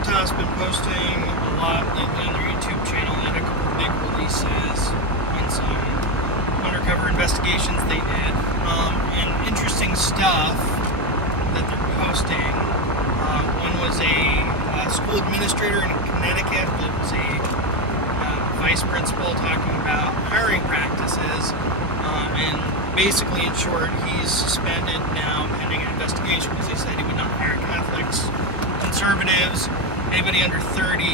Veritas been posting a lot on their YouTube channel. They had a couple of big releases on some undercover investigations they did, and interesting stuff that they're posting. One was a school administrator in Connecticut that was a vice principal talking about hiring practices, and basically, in short, he's suspended now pending an investigation because he said he would not hire Catholics, conservatives, anybody under 30,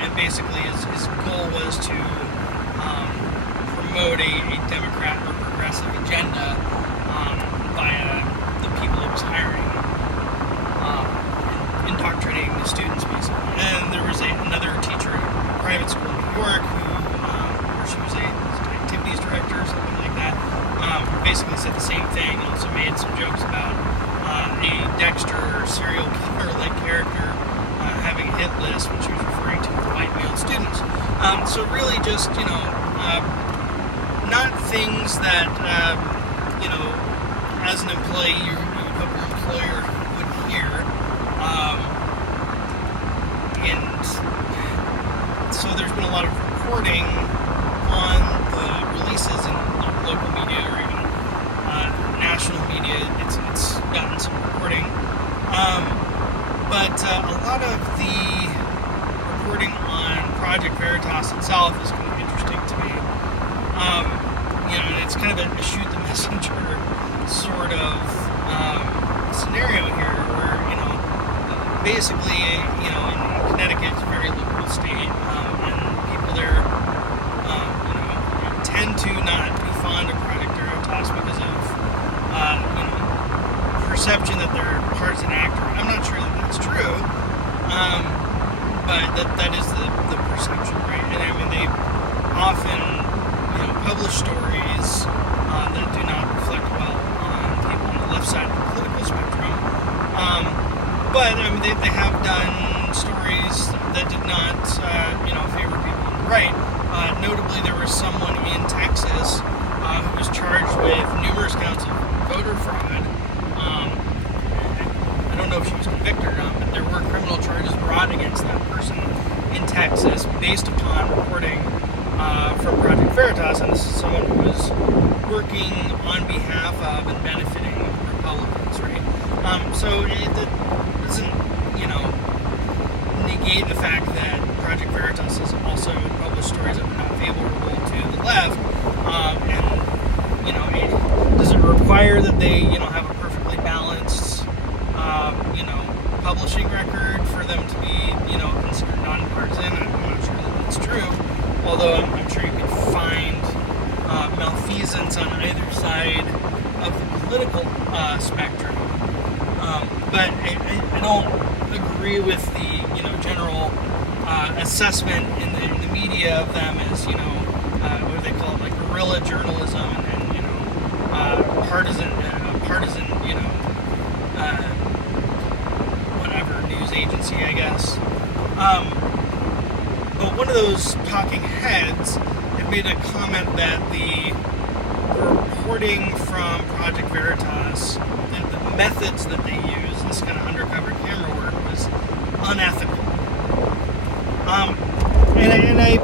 and basically his goal was to promote a Democrat or progressive agenda via the people he was hiring, indoctrinating the students basically. And there was another teacher at a private school in New York where she was a activities director or something like that, basically said the same thing and also made some jokes about a Dexter serial killer-like character having a hit list when she was referring to white male students. So really just, not things that, as an employee, you would hope your employer would hear. And so there's been a lot of reporting on the releases in local media or even national media. It's gotten some reporting. But a lot of the reporting on Project Veritas itself is kind of interesting to me. And it's kind of a shoot the messenger sort of scenario here where, basically, in Connecticut, it's a very liberal state, and people there, tend to not be fond of Project Veritas because of, perception that they're partisan actor. I'm not sure that that's true, but that is the perception, right? And I mean, they often, publish stories that do not reflect well on people on the left side of the political spectrum. But I mean, they have done stories that did not, favor people on the right. Notably, there was someone in Texas who was charged with numerous counts of voter fraud. I don't know if she was convicted or not, but there were criminal charges brought against that person in Texas based upon reporting from Project Veritas, and this is someone who was working on behalf of and benefiting Republicans, right? So it doesn't, negate the fact that Project Veritas has also published stories that are not favorable to the left, does it require that they, have a perfectly balanced, publishing record for them to be, considered nonpartisan? I'm not sure that that's true, although I'm sure you could find malfeasance on either side of the political spectrum. But I don't agree with the, general assessment in the media of them as, what do they call it, like guerrilla journalism and partisan, whatever, news agency, I guess. But one of those talking heads had made a comment that the reporting from Project Veritas, the methods that they use, this kind of undercover camera work, was unethical. And I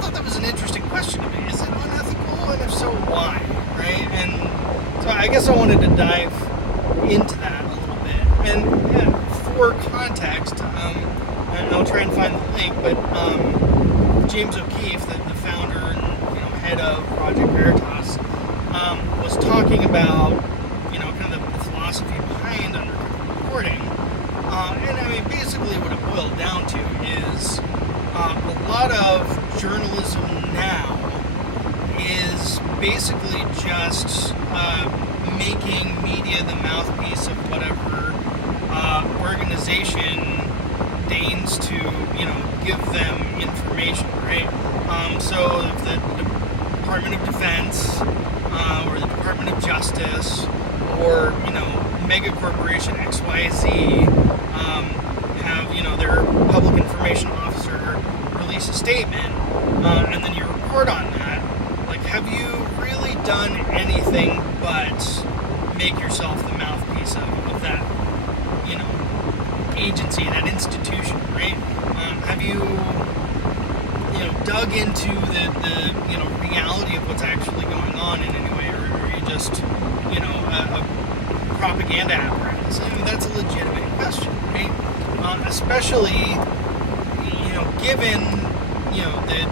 thought that was an interesting question to me. Is it unethical? And if so, why? Right? And so I guess I wanted to dive into that a little bit. And for context, and I'll try and find the link, but James O'Keefe, the founder and head of Project Veritas, was talking about kind of the philosophy behind undercover reporting. And I mean, basically what it boiled down to is a lot of journalism now is basically just making media the mouthpiece of whatever organization deigns to, give them information, right? So if the Department of Defense or the Department of Justice or, mega corporation XYZ have, their public information officer release a statement, and then you report on that, like, have you really done anything but make yourself the mouthpiece of that, agency, that institution, right? Have you dug into the reality of what's actually going on in any way, or are you just a propaganda apparatus? I mean, that's a legitimate question, right? Especially given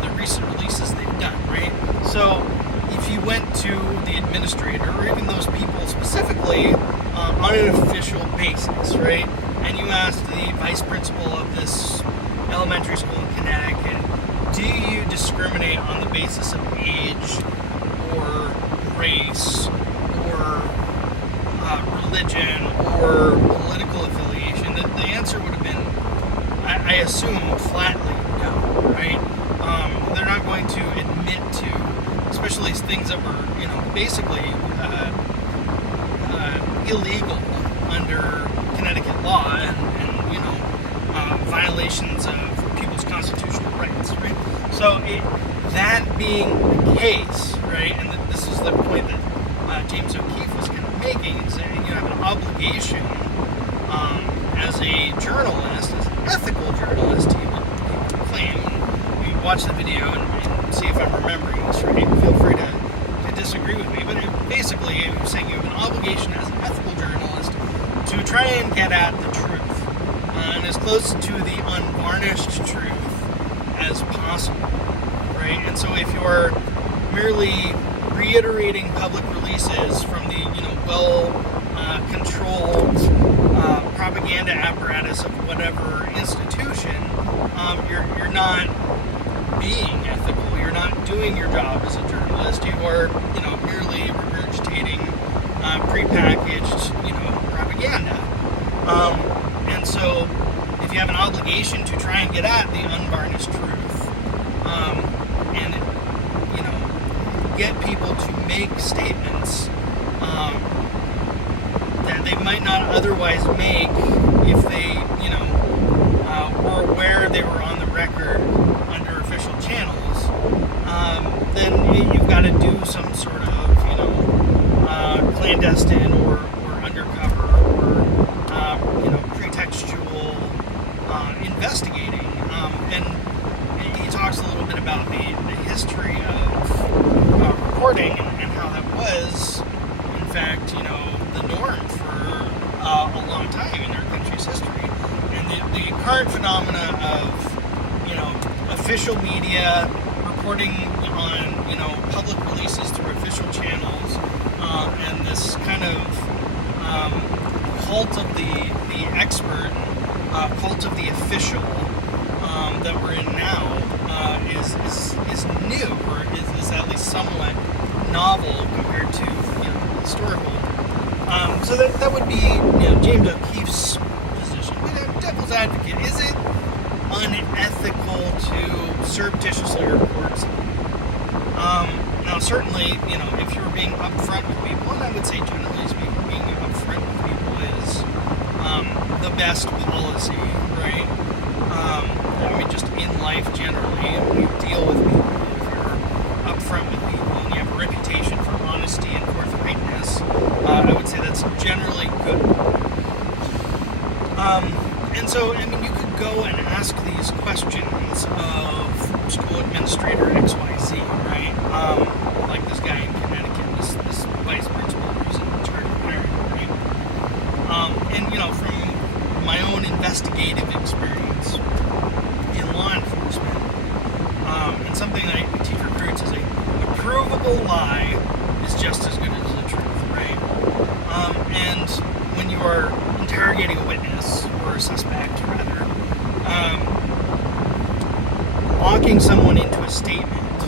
the recent releases they've done, right? So if you went to the administrator or even those people specifically on an official basis, right, and you asked the vice principal of this elementary school in Connecticut, do you discriminate on the basis of age or race or religion or political affiliation? The answer would have been, I assume, flatly no, right? They're not going to admit to, especially things that were, basically illegal under Connecticut law and violations of people's constitutional rights, right? So that being the case, right, and this is the point that James O'Keefe was kind of making, is that you have an obligation as a journalist, as an ethical journalist, he would claim. You watch the video and see if I'm remembering this right. Feel free to disagree with me, but basically he was saying you have an obligation as an ethical journalist to try and get at the truth, and as close to the unvarnished truth as possible, right? And so if you're merely reiterating public releases from the well-controlled propaganda apparatus of whatever institution, you're not being ethical. You're not doing your job as a journalist. You are merely regurgitating prepackaged propaganda. And so if you have an obligation to try and get at the unvarnished truth, and get people to make statements that they might not otherwise make if they were aware they were on the record under official channels, then you've got to do some sort of clandestine or undercover or pretextual investigating, and he talks a little bit about the history of reporting and how that was, in fact, the norm for a long time in our country's history. And the current phenomena of, official media reporting on, public releases through official channels, and this kind of cult of the expert, cult of the official that we're in now is new, or is at least somewhat novel compared to historical. So that would be James O'Keefe's position. But devil's advocate, is it unethical to surreptitiously report something? Now certainly, if you're being upfront with people, and I would say generally speaking, being upfront with people is the best policy, right? I mean, just in life generally, when you deal with people, if you're upfront with people and you have a reputation for honesty and forthrightness, I would say that's generally good. And so, I mean, you could go and ask these questions of school administrator XYZ, right? Like this guy in Connecticut, this vice principal who's in charge of hiring, right? And, from my own investigative experience in law enforcement, and something that I teach recruits is a provable lie is just as good as the truth, right? And when you are interrogating a witness, or a suspect, rather, locking someone into a statement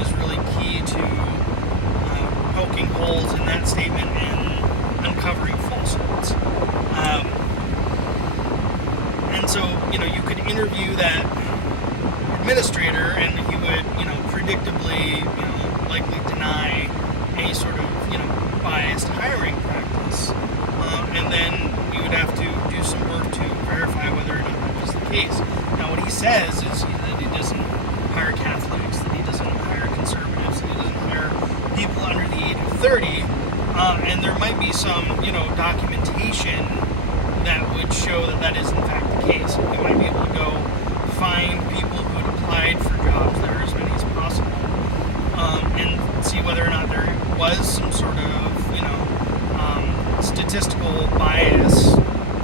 is really key to poking holes in that statement and uncovering falsehoods. And so, you could interview that administrator, and he would, predictably, likely deny any sort of, biased hiring practice. And then you would have to do some work to verify whether or not that was the case. Now, what he says is that he doesn't hire Catholics, that he doesn't hire conservatives, that he doesn't hire people under the age of 30, and there might be some, documentation that would show that that is in fact the case. You might be able to go find people who had applied for jobs there, as many as possible, and see whether or not there was some sort of, statistical bias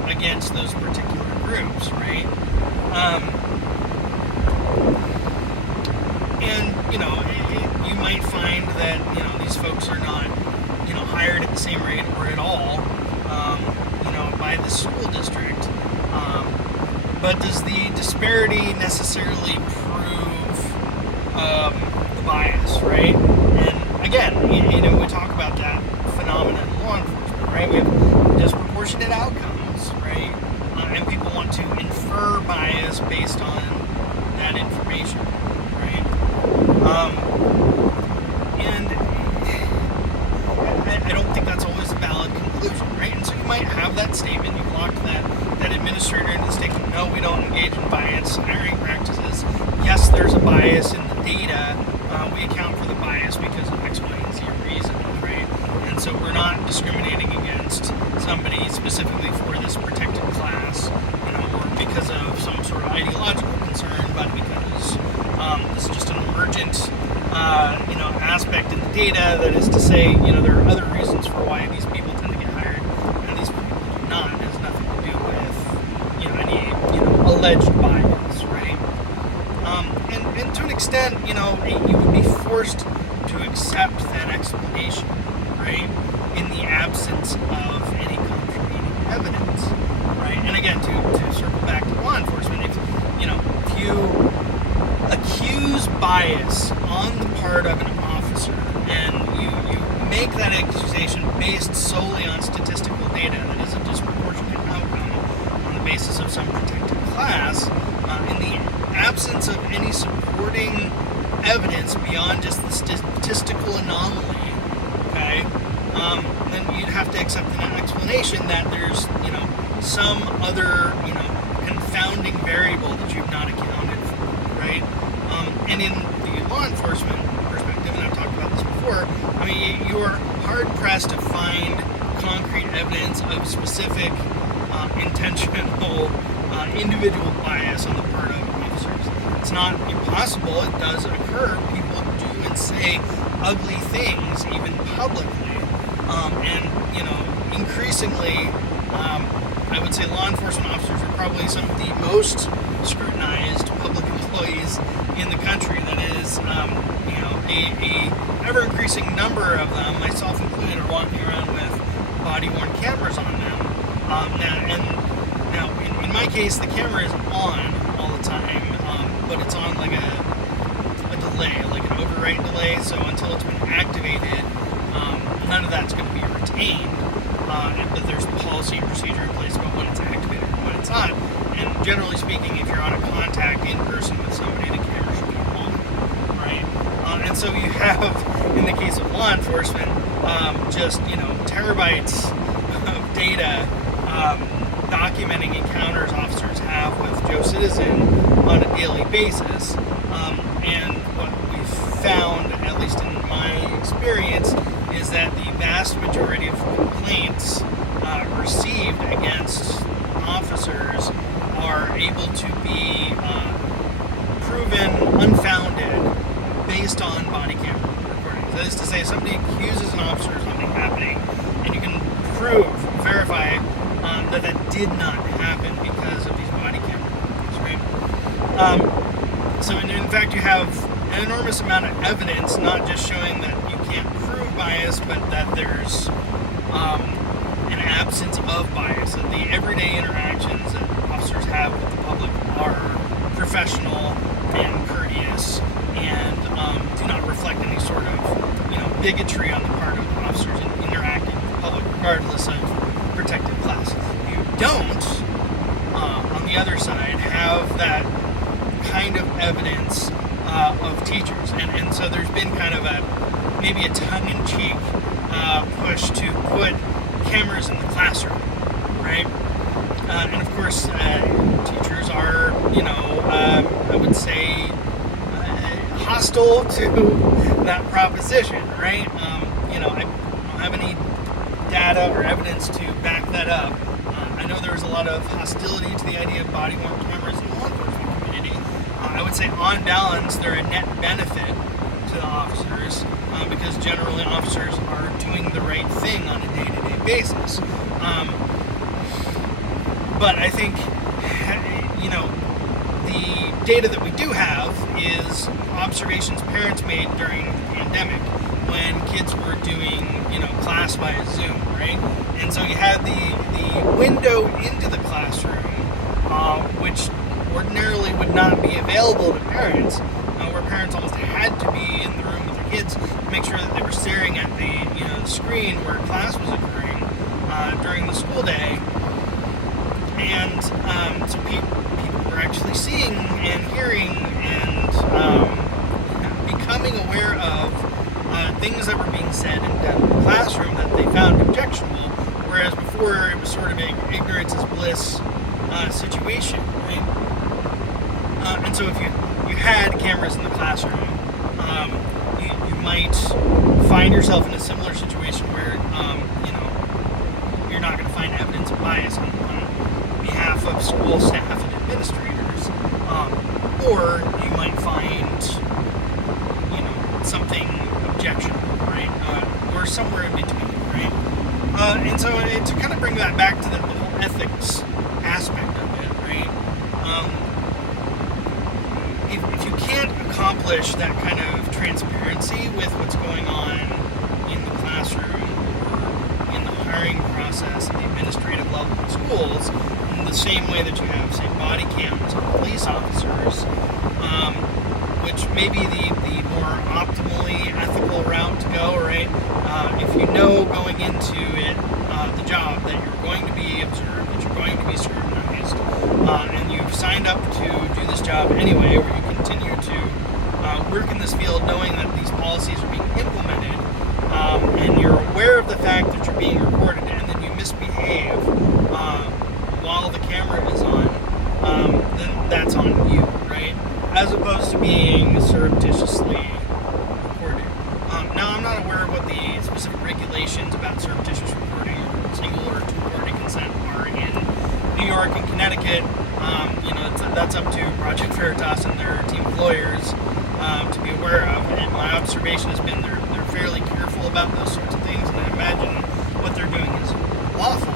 against those particular groups, right? And, you might find that, these folks are not, hired at the same rate or at all, by the school district. But does the disparity necessarily prove the bias, right? And again, we talk about that phenomenon in law enforcement, right? We have disproportionate outcomes, right? And people want to infer bias based on that information, right? And I don't think that's always a valid conclusion, right? And so you might have that statement, you locked that administrator into the statement, no, we don't engage in bias hiring practices. Yes, there's a bias in the data. We account for the bias because of X, Y, and Z reasons, right? And so we're not discriminating against somebody specifically for this protected class, or because of some sort of ideological concern, but because this is just an emergent, aspect in the data. That is to say, there are other reasons for why these people tend to get hired and these people do not. It has nothing to do with, any, alleged bias, right? And to an extent, you would be forced to accept that explanation, right? In the absence of any contradicting evidence, right? And again, to circle back to law enforcement, if you accuse bias on the part of an officer and you make that accusation based solely on statistical data that is a disproportionate outcome on the basis of some protected class, in the absence of any supporting evidence beyond just the statistical anomaly, okay, then you'd have to accept an explanation that there's, some other, confounding variable that you've not accounted for, right? And in the law enforcement perspective, and I've talked about this before, you're hard-pressed to find concrete evidence of specific, intentional, individual bias on the part of officers. It's not impossible. It does occur. People do and say ugly things, even publicly. And, increasingly, I would say law enforcement officers are probably some of the most scrutinized public employees in the country. That is, a ever-increasing number of them, myself included, are walking around with body-worn cameras on them. Now, in my case, the camera is on all the time, but it's on like a delay, like an overwrite delay. So until it's been activated, none of that's going to be retained. But there's policy and procedure in place about when it's activated and when it's not. And generally speaking, if you're on a contact in person with somebody, the camera should be on, right? And so you have, in the case of law enforcement, just terabytes of data documenting encounters officers have with Joe Citizen on a daily basis. And what we've found, at least in my experience, is that the vast majority of complaints received against officers are able to be proven unfounded based on body camera recordings. That is to say, somebody accuses an officer of something happening, and you can verify that did not happen because of these body camera recordings, right? So in fact, you have an enormous amount of evidence, not just showing that you can't prove bias, but that there's an absence of bias, and the everyday interactions that officers have with the public are professional and courteous and do not reflect any sort of bigotry on the part of officers interacting with the public, regardless of protected class. You don't, on the other side, have that kind of evidence of teachers, and so there's been kind of maybe a tongue-in-cheek push to put cameras in the classroom, right? And of course, teachers are, I would say, hostile to that proposition, right? I don't have any data data or evidence to back that up. I know there was a lot of hostility to the idea of body-worn cameras in the law enforcement community. I would say, on balance, they're a net benefit to the officers because generally officers are doing the right thing on a day-to-day basis. But I think, the data that we do have is observations parents made during the pandemic when kids were doing, class via Zoom, right? And so you had the window into the classroom, which ordinarily would not be available to parents, where parents almost had to be in the room with their kids to make sure that they were staring at the screen where class was occurring during the school day. And so people were actually seeing and hearing and becoming aware of things that were being said and done in the classroom that they found objectionable, whereas before it was sort of an ignorance is bliss situation, right? And so if you had cameras in the classroom, you might find yourself in a similar situation where you're not going to find evidence of bias on behalf of school staff and administrators, or you might find something objectionable, right? Or somewhere in between, right? And so to kind of bring that back to the whole ethics aspect of it, right? If you can't accomplish that kind of transparency with what's going on in the classroom or in the hiring process at the administrative level of schools, in the same way that you have, say, body cams on police officers, which may be the more optimally ethical route to go, right? If you know going into it, the job, that you're going to be observed, that you're going to be scrutinized, and you've signed up to do this job anyway, or you continue to work in this field knowing that these policies are being implemented, and you're aware of the fact that you're being recorded, and then you misbehave while the camera is on, then that's on you, right? As opposed to being surreptitiously recorded. Now, I'm not aware of what the specific regulations about surreptitious recording or single or two-party consent are in New York and Connecticut. That's up to Project Veritas and their team of lawyers to be aware of. And my observation has been they're fairly careful about those sorts of things, and I imagine what they're doing is lawful.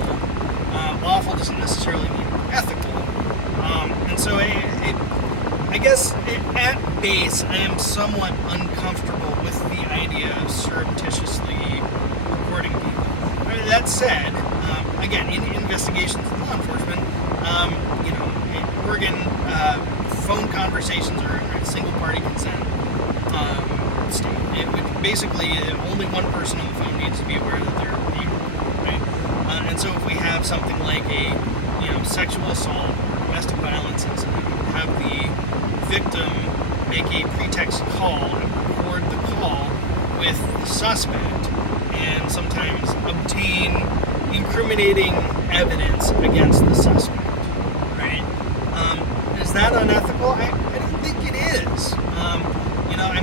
Lawful doesn't necessarily mean ethical. And so I guess at base, I am somewhat uncomfortable with the idea of surreptitiously recording people. That said, again, in investigations of law enforcement, in Oregon, phone conversations are a single-party consent state. It would basically, only one person on the phone needs to be aware that they're being recorded, right? And so if we have something like a sexual assault or domestic violence incident, have the victim make a pretext call and record the call with the suspect and sometimes obtain incriminating evidence against the suspect, right? Is that unethical? I don't think it is.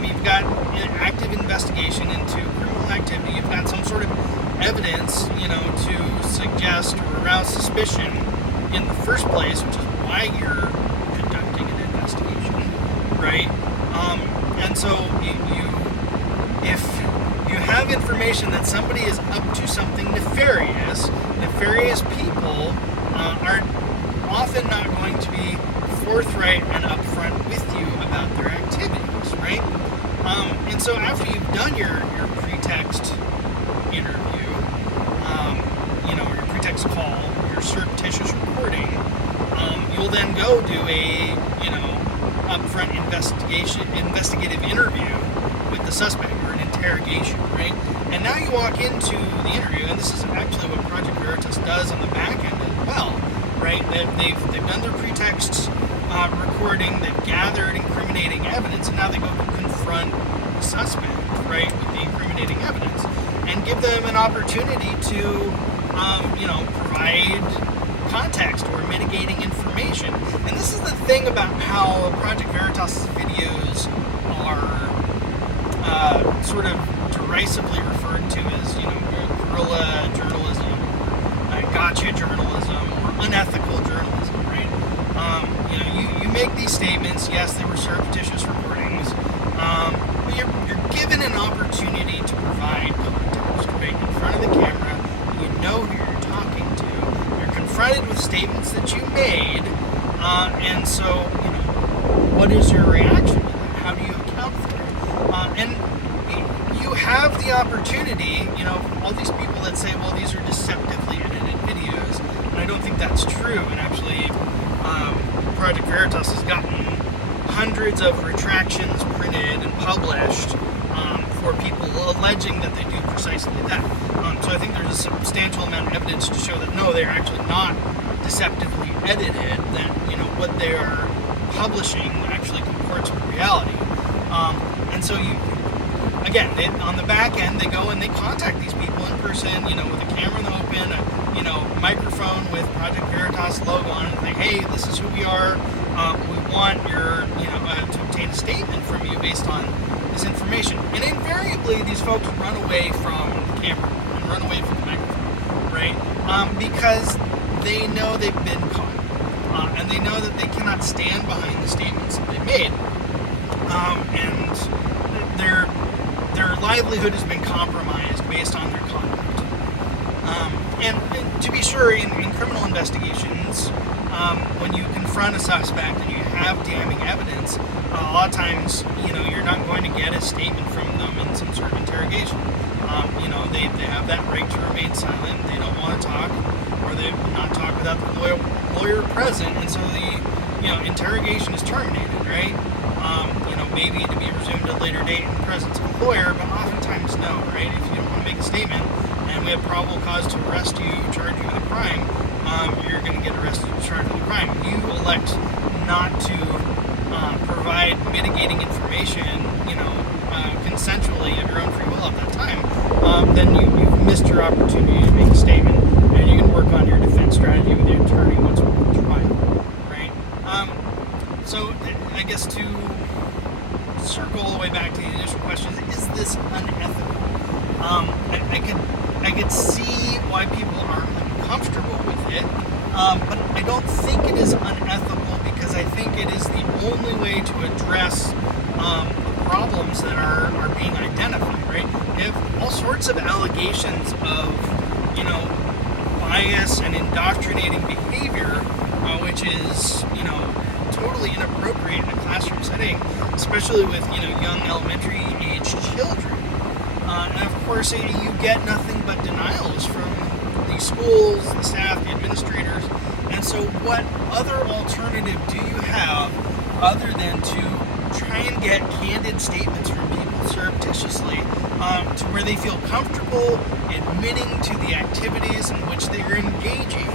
You've got an active investigation into criminal activity. You've got some sort of evidence, to suggest or arouse suspicion in the first place, which is why you're conducting an investigation, right? And so if you have information that somebody is up to something nefarious people are often not going to be forthright and upfront with you about their activities, right? And so after you've done your pretext interview, your pretext call, your surreptitious recording, you'll then go do a, upfront investigative interview with the suspect, or an interrogation, right? And now you walk into the interview, and this is actually what Project Veritas does on the back end as well, right? They've done their pretext recording, they've gathered incriminating evidence, and now they go to confront the suspect, right, with the incriminating evidence, and give them an opportunity to, provide context or mitigating information. And this is the thing about how Project Veritas' videos are sort of derisively referred to as, guerrilla journalism Yes, they were surreptitious recordings. But you're given an opportunity to provide context, right? In front of the camera, you know who you're talking to. You're confronted with statements that you made, and so, what is your reaction to that? How do you account for it? And you have the opportunity, all these people that say, well, these are deceptively edited videos, and I don't think that's true. And actually, Project Veritas has gotten hundreds of retractions printed and published for people alleging that they do precisely that. So I think there's a substantial amount of evidence to show that no, they're actually not deceptively edited, that what they are publishing actually comports with reality. And so on the back end, they go and they contact these people in person, with a camera in the open, a microphone with Project Veritas logo on it, and say, hey, this is who we are. We want your, to obtain a statement from you based on this information. And invariably, these folks run away from the camera and run away from the microphone, right? Because they know they've been caught, and they know that they cannot stand behind the statements that they made, and their livelihood has been compromised based on their conduct. And to be sure, in criminal investigations, when you confront a suspect and you have damning evidence, a lot of times, you're not going to get a statement from them in some sort of interrogation. They have that right to remain silent. They don't want to talk, or they will not talk without the lawyer present, and so the interrogation is terminated, right? Maybe to be resumed at a later date in the presence of a lawyer, but oftentimes no, right? If you don't want to make a statement and we have probable cause to arrest you, charge you with a crime, you're going to get arrested and charged with a crime. You elect not to provide mitigating information, consensually of your own free will at that time, then you've missed your opportunity to make a statement, and you can work on your defense strategy with your attorney once we're on trial, right? So I guess to circle all the way back to the initial question, is this unethical? I could see why people are uncomfortable with it, but I don't think it is unethical, because I think it is the only way to address the problems that are being identified, right? If all sorts of allegations of, bias and indoctrinating behavior, which is, totally inappropriate in a classroom setting, especially with, young elementary aged children. And of course, you get nothing but denials from the schools, the staff, the administrators. And so what other alternative do you have other than to try and get candid statements from people surreptitiously, to where they feel comfortable admitting to the activities in which they are engaging,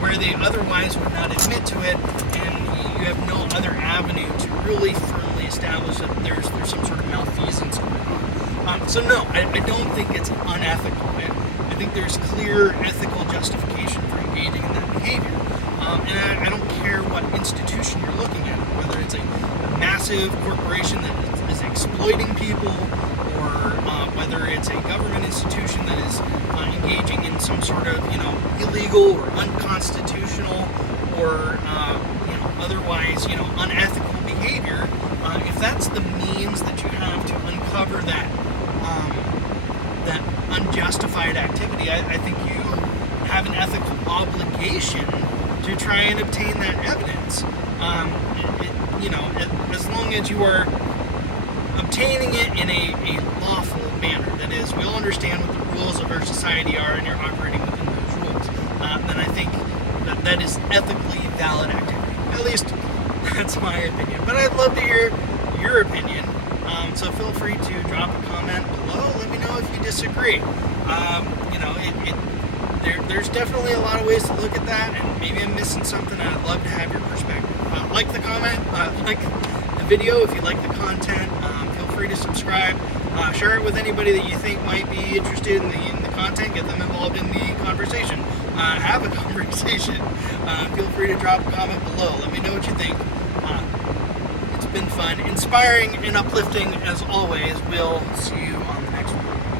where they otherwise would not admit to it, and you have no other avenue to really firmly establish that there's some sort of malfeasance going on. So no, I don't think it's unethical. I think there's clear ethical justification for engaging in that behavior. And I don't care what institution you're looking at, whether it's a massive corporation that is exploiting people, or whether it's a government institution that is engaging in some sort of, illegal or unconstitutional or, otherwise, unethical behavior. If that's the means that you have to uncover that unjustified activity, I think you have an ethical obligation to try and obtain that evidence. As long as you are obtaining it in a lawful manner, that is, we all understand what the rules of our society are and you're operating within those rules, then I think that is ethically valid activity. At least that's my opinion. But I'd love to hear your opinion. So feel free to drop a comment below. Let me know if you disagree. There's definitely a lot of ways to look at that, and maybe I'm missing something. I'd love to have your perspective. Like the comment, like the video if you like the content. Feel free to subscribe. Share it with anybody that you think might be interested in the content. Get them involved in the conversation. Have a conversation. Feel free to drop a comment below. Let me know what you think. It's been fun, inspiring, and uplifting as always. We'll see you